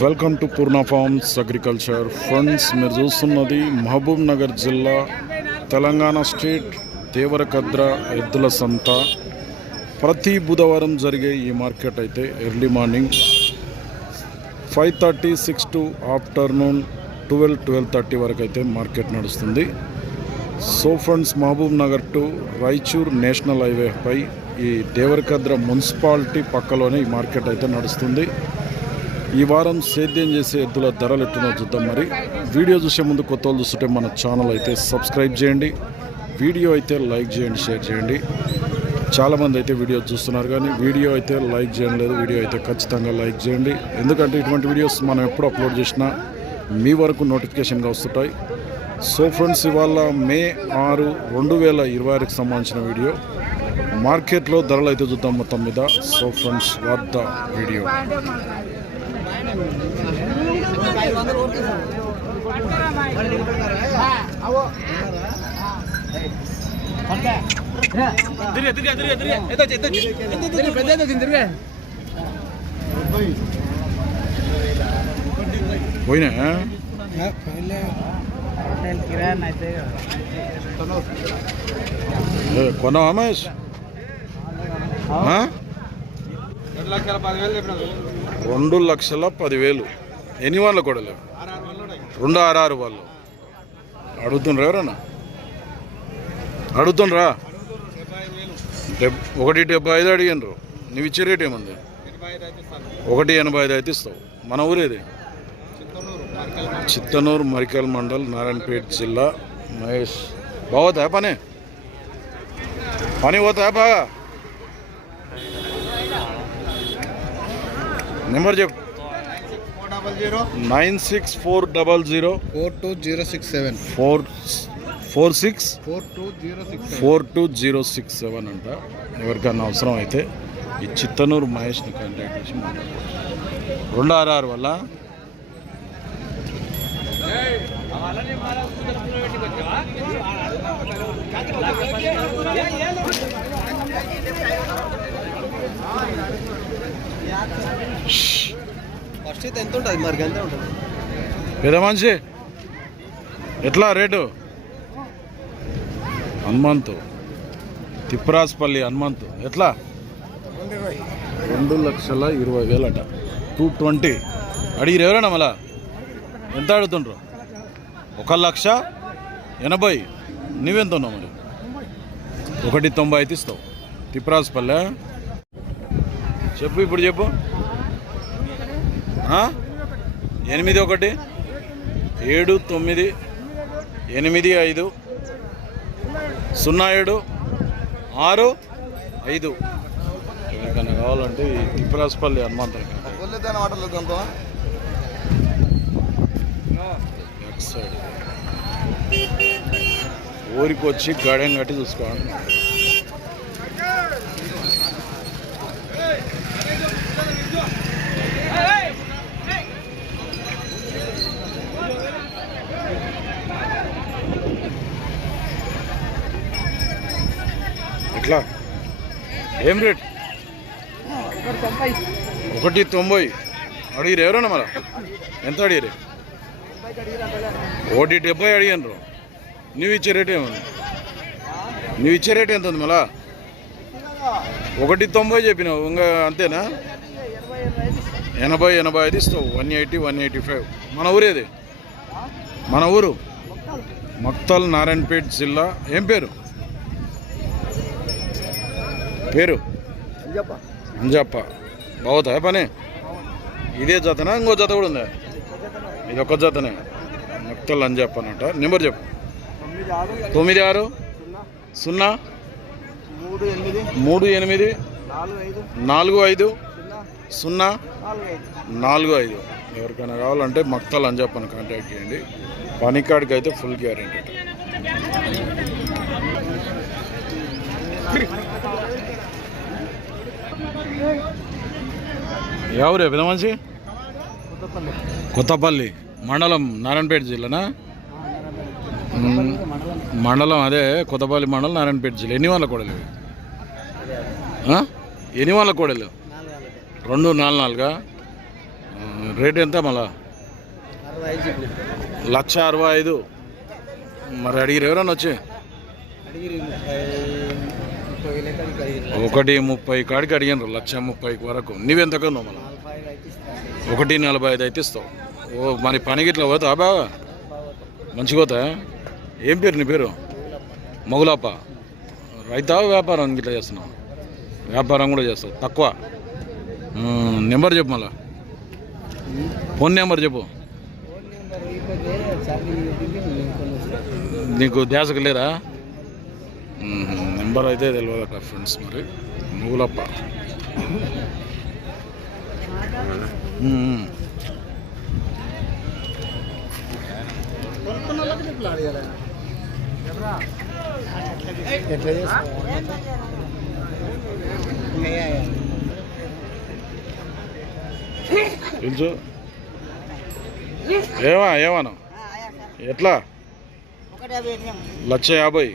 Welcome to Purna forms agriculture friends. మీరు చూస్తున్నది మహబూబ్ నగర్ జిల్లా తెలంగాణ స్టేట్ దేవరకద్ర ఎద్దుల సంత. ప్రతి బుధవారం జరిగే ఈ మార్కెట్ అయితే ఎర్లీ మార్నింగ్ 5:30, 6 to ఆఫ్టర్నూన్ 12:30 వరకు అయితే మార్కెట్ నడుస్తుంది. So friends, Mahabubnagar to Raichur national highway పై ఈ దేవరకద్ర మున్సిపాలిటీ పక్కలోనే ఈ మార్కెట్ అయితే నడుస్తుంది. ఈ వారం సేద్యం చేసే ఎద్దుల ధరలు ఎట్టునో చూద్దాం. మరి వీడియో చూసే ముందు కొత్త వాళ్ళు చూస్తుంటే మన ఛానల్ అయితే సబ్స్క్రైబ్ చేయండి, వీడియో అయితే లైక్ చేయండి, షేర్ చేయండి. చాలామంది అయితే వీడియో చూస్తున్నారు కానీ వీడియో అయితే లైక్ చేయడం లేదు. వీడియో అయితే ఖచ్చితంగా లైక్ చేయండి, ఎందుకంటే ఇటువంటి వీడియోస్ మనం ఎప్పుడు అప్లోడ్ చేసినా మీ వరకు నోటిఫికేషన్గా వస్తుంటాయి. సో ఫ్రెండ్స్, ఇవాళ మే 6, 2020కి సంబంధించిన వీడియో. మార్కెట్లో ధరలు అయితే చూద్దాం మొత్తం మీద. So friends, what the video. పోయినా కొన్నావా మహేష్? 2,10,000. ఎన్ని వాళ్ళ కూడా లేవు? 266 వాళ్ళు అడుగుతుండ్రా? ఎవరన్నా అడుగుతుండ్రా? 1,75 అడిగినరు. నువ్వు ఇచ్చే రేట్ ఏముంది? 1,85 అయితే ఇస్తావు. మన ఊరేది? చిత్తనూరు, మరికల్ మండల్, నారాయణపేట జిల్లా. మహేష్ బాగుతా పని పోతా బాగా. నెంబర్ చెప్పు. 9640042067 42067 అంట. ఎవరికన్నా అవసరం అయితే ఈ చిత్తనూరు మహేష్ని కాంటాక్ట్ చేసి మాట్లాడుకోవచ్చు. 266 వల్ల ఎంత ఉంటుంది? మరి ఎంత ఉంటుంది? పెద్ద మనిషి ఎట్లా రేటు? హనుమంతు, తిప్పరాజపల్లి హనుమంతు ఎట్లా? 2,20,000 అట. 220 అడిగిరు. ఎవరైనా మళ్ళా ఎంత అడుగుతుండ్రు? 1,80,000. నువ్వెంత ఉన్నావు మరి? 1,90 అయితే ఇస్తావు. తిప్పరాజపల్లె చెప్పు, ఇప్పుడు చెప్పు. 81 79 85 07 65. ఎవరికైనా కావాలంటే ఈ తిప్పరాజపల్లి హనుమంతు సైడ్ ఊరికి వచ్చి గార్డెన్ కట్టి చూసుకోవాలి. ఎట్లా? ఏం రేట్? 1,90 అడిగిరు. ఎవరన్నా మళ్ళా ఎంత అడిగారు? 1,70 అడిగాను. నువ్వు ఇచ్చే రేట్ ఏముంది? నువ్వు ఇచ్చే రేట్ ఎంత ఉంది మళ్ళా? 1,90 చెప్పినావు. ఇంకా అంతేనా? 80-85 ఇస్తావు. 180-185. మన ఊరేది? మన ఊరు మక్తల్, నారాయణపేట జిల్లా. ఏం పేరు? అంజప్ప. బాగుతా పని? ఇదే జతనా? ఇంకో జత కూడా ఉందా? ఇది ఒక్క జతనే. మక్తల్ అంజప్ప అన్నట. నెంబర్ చెప్పు. 96 0 38 45 0 45. ఎవరికైనా కావాలంటే మక్తల్ అంజప్పని కాంటాక్ట్ చేయండి. పనికాడికి అయితే ఫుల్ గ్యారెంటీ. ఎవరు పెద్ద మనిషి? కొత్తపల్లి మండలం, నారాయణపేట జిల్లానా? మండలం అదే కొత్తపల్లి మండలం, నారాయణపేట జిల్లా. ఎన్ని వాళ్ళ కోడలు? ఎన్ని వాళ్ళ కోడలు? 2 4 4 రేట్ ఎంత మళ్ళా? 65 చెప్పిన. 1,65,000. మరి అడిగిరు ఎవరన్నా వచ్చి? అడిగిరి 30,000 కాడికి అడిగిరి. 1,30,000 కాడికి అడిగినారు, 1,30,000 వరకు. నువ్వెంత కొన్నావు మళ్ళా? 45 అయితే ఇస్తాను. 1,45,000 అయితే ఇస్తావు. ఓ మరి పనికి ఇట్లా పోతా బాగా మంచిగా పోతా. ఏం పేరు నీ పేరు? మొగులప్ప. రైతా వ్యాపారం ఇట్లా చేస్తున్నావు? వ్యాపారం కూడా చేస్తావు తక్కువ. నెంబర్ చెప్పు మళ్ళా, ఫోన్ నెంబర్ చెప్పు. ఫోన్ నెంబర్ ఇకపోతే చార్లీ కొనుక్కొని నీకు ధ్యాసకు లేదా? నెంబర్ అయితే తెలియదట ఫ్రెండ్స్. మరి మొగులప్ప. ఎట్లా తెలుసు ఏమన్నా ఎట్లా? 1,50,000.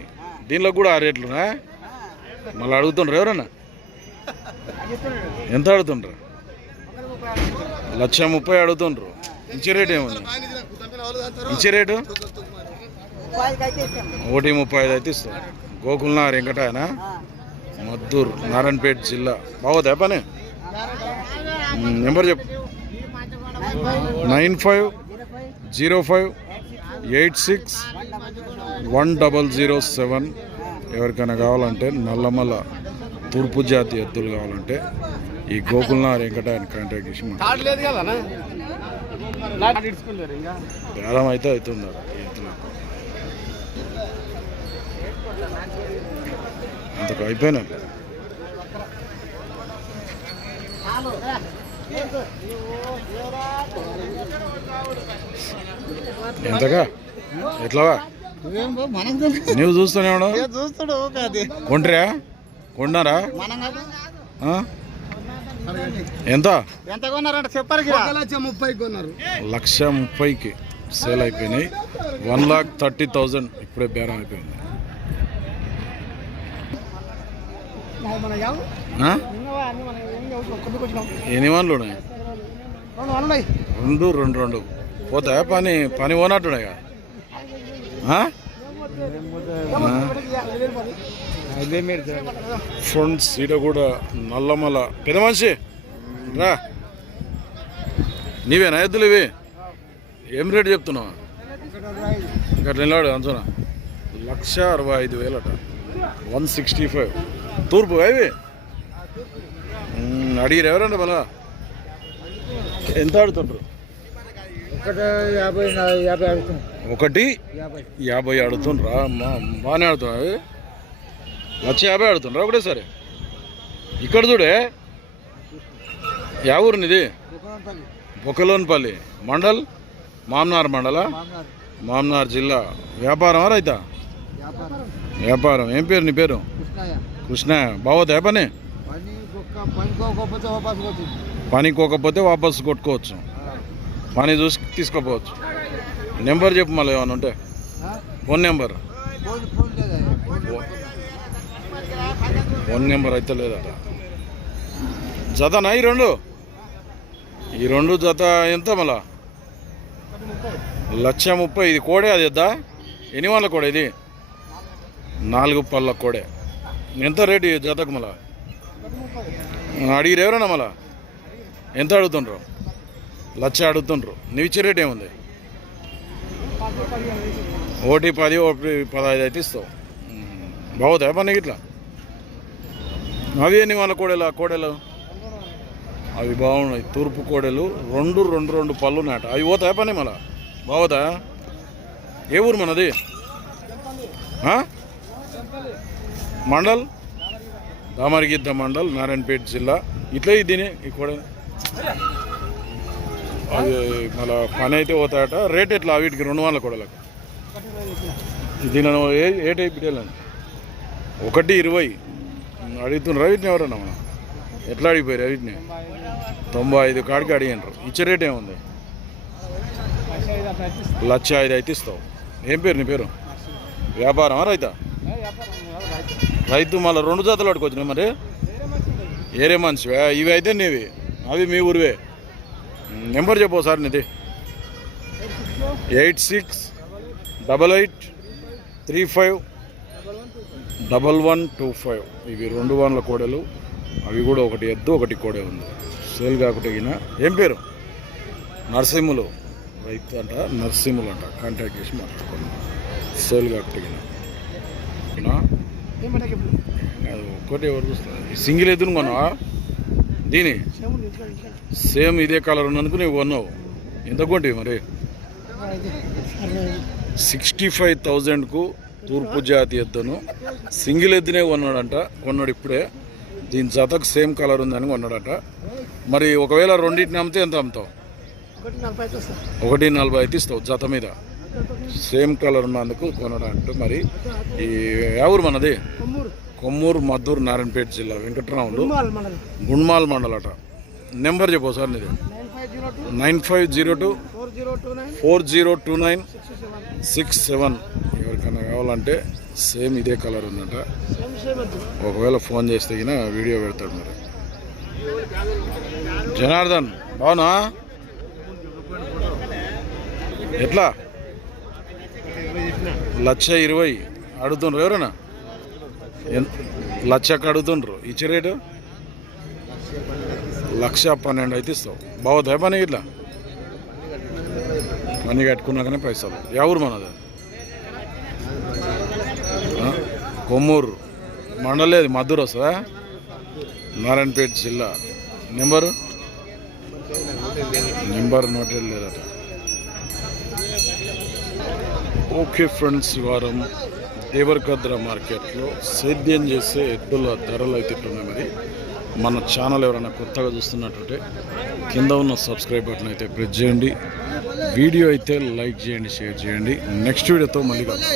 దీనిలో కూడా ఆ రేట్లునా? మళ్ళీ అడుగుతుండ్రు ఎవరన్నా? ఎంత అడుగుతుండ్రు? 1,30,000 అడుగుతుండ్రు. ఇచ్చే రేట్ ఏముంది? ఇచ్చే రేటు 1,35,000 అయితే ఇస్తాం. గోకుల్నార్ వెంకటాయనా, మద్దూర్, నారాయణపేట జిల్లా. బాగోదా పని? నెంబర్ చెప్పు. 9505861007. ఎవరికైనా కావాలంటే నల్లమల్ల తూర్పు జాతి ఎద్దులు కావాలంటే ఈ గోకుల్నార్ వెంకటాయన కాంటాక్ట్ చేసి బేరం అయితే అవుతుంది. అంతకు అయిపోయినా ఎంతగా ఎట్లావా? నువ్వు చూస్తూనే ఉన్నావు. చూస్తాడు కొంటరా? కొన్నారా? ఎంత ఎంత కొన్నారంట చెప్పారు? 1,30,000 కొన్నారు. 1,30,000కి సేల్ అయిపోయినాయి. 1,30,000 ఇప్పుడే బేరం అయిపోయింది. ఎన్ని వన్లు ఉన్నాయి? 2 పోతాయా? పని పోనట్టున్నాయి. ఫ్రెండ్స్ ఈడ కూడా నల్లమల పెద్ద మనిషి రా. నీవేనా ఎద్దులు ఇవి? ఏం రేటు చెప్తున్నావా? ఇక్కడ నిలబడు అంచనా. 1,65,000 అట. 165. తూర్పు ఇవి అడిగిరు ఎవరండి మళ్ళా? ఎంత అడుగుతుండ్రు? 1,50,000 అడుగుతుండ్రా? బాగానే అడుగుతున్నా. 1,50,000 అడుగుతుండ్రా ఒకటేసారి? ఇక్కడ చూడే. యా ఊరిని ఇది? బొక్కలోన్పల్లి మండల్, మామ్నార్ మండలా? మామ్నార్ జిల్లా. వ్యాపారమా రైతా? వ్యాపారం. ఏం పేరు నీ పేరు? కృష్ణ. బాగోదా పని? పనికోకపోతే వాపస్ కొట్టుకోవచ్చు, పని చూసి తీసుకోపోవచ్చు. నెంబర్ చెప్పు మళ్ళీ ఏమైనా ఉంటే. ఫోన్ నెంబర్ అయితే లేదట. జతనా ఈ రెండు? ఈ రెండు జత ఎంత మళ్ళా? 1,30,000. ఇది కోడే అది ఎద్దా? ఎన్ని వాళ్ళ కోడే ఇది? 4 పళ్ళ కోడే. ఎంత రేటు ఈ జతకు మళ్ళా? అడిగిరు ఎవరన్నా మళ్ళా? ఎంత అడుగుతుండ్రు? 1,00,000 అడుగుతుండ్రు. నువ్వు ఇచ్చే రేట్ ఏముంది? 1,10,000, 1,15,000 అయితే ఇస్తావు. బాగుతాయి పని ఇట్లా? అవి ఎన్ని వాళ్ళ కోడెలు? అవి బాగున్నాయి. తూర్పు కోడెలు. 2 పళ్ళు ఉన్నాయట. అవి పోతాయా పని మళ్ళా? బాగుతా? ఏ ఊరు మనది? మండల్ దామరగిద్ద మండల్, నారాయణపేట జిల్లా. ఇట్లా దీని ఈ కోడెలు అవి మళ్ళీ పని అయితే పోతాయట. రేట్ ఎట్లా వీటికి? 2 వాళ్ళ కోడలకు దీని ఏ టైప్ ఇటేళ్ళని? 1,20,000 అడుగుతున్నారు. వీటిని ఎవరన్నా మనం ఎట్లా అడిగిపోయారు? వీటిని 95 కాడికి అడిగినారు. ఇచ్చే రేట్ ఏముంది? 1,05,000 అయితే ఇస్తావు. ఏం పేరు నీ పేరు? వ్యాపారమా రైతా? రైతు. మళ్ళీ 2 జాతలు పట్టుకొచ్చినాయి మరి? ఏరే మనిషివే? ఇవి అయితే నీవి? అవి మీ ఊరివే? నెంబర్ చెప్పు సార్ నీది 8688351125. ఇవి 2 వాన్ల కోడలు, అవి కూడా ఒకటి ఎద్దు ఒకటి కోడే ఉంది. సేల్ కాకుండా ఏం పేరు? నరసింహులు. రైతు అంట, నరసింహులు అంట. కాంటాక్ట్ చేసి మాట్లాడుకోండి. సేల్ కాకుండా ఒక్కటి ఎవరు చూస్తుంది? సింగిల్ ఎద్దును కొన్నావా? దీని సేమ్ ఇదే కలర్ ఉన్నందుకు నువ్వు కొన్నావు. ఎంత కొంటివి మరి? 65,000కు తూర్పు జాతి ఎద్దును సింగిల్ ఎద్దునే కొన్నాడు ఇప్పుడే. దీని జతకు సేమ్ కలర్ ఉందని కొన్నాడట. మరి ఒకవేళ రెండింటిని అమ్మితే ఎంత అమ్ముతావు? 140 అయితే ఇస్తావు జత మీద. సేమ్ కలర్ ఉన్నందుకు కొనడంటూ. మరి ఈ ఎవరు మనది? కొమ్మూరు మద్దూరు నారాయణపేట జిల్లా, వెంకటరాములు, గుండ్మాల్ మండలట. నెంబర్ చెప్పు సార్ నీది. 9502402967. ఎవరికైనా కావాలంటే సేమ్ ఇదే కలర్ ఉందంట. ఒకవేళ ఫోన్ చేస్తే గిన వీడియో పెడతాడు. మరి జనార్దన్ బావునా? ఎట్లా 1,20,000 అడుగుతుండ్రు ఎవరైనా? 1,00,000 అడుగుతుండ్రు. ఇచ్చే రేటు 1,12,000 అయితే ఇస్తావు. బాగుతాయి పని ఇట్లా పని కట్టుకున్నాకనే పైసలు. ఎవరు మనది? కొమ్మూరు మండలేదు, మద్దూరు వస్తుందా? నారాయణపేట జిల్లా. నెంబర్ నోటెడ్ లేదట. ఓకే ఫ్రెండ్స్, ఈ వారం దేవరకద్ర మార్కెట్లో సేద్యం చేసే ఎద్దుల ధరలు అయితే ఇట్లున్నాయి. మరి మన ఛానల్ ఎవరైనా కొత్తగా చూస్తున్నట్టుంటే కింద ఉన్న సబ్స్క్రైబ్ బటన్ అయితే ప్రెస్ చేయండి. వీడియో అయితే లైక్ చేయండి, షేర్ చేయండి. నెక్స్ట్ వీడియోతో మళ్ళీ కలుద్దాం.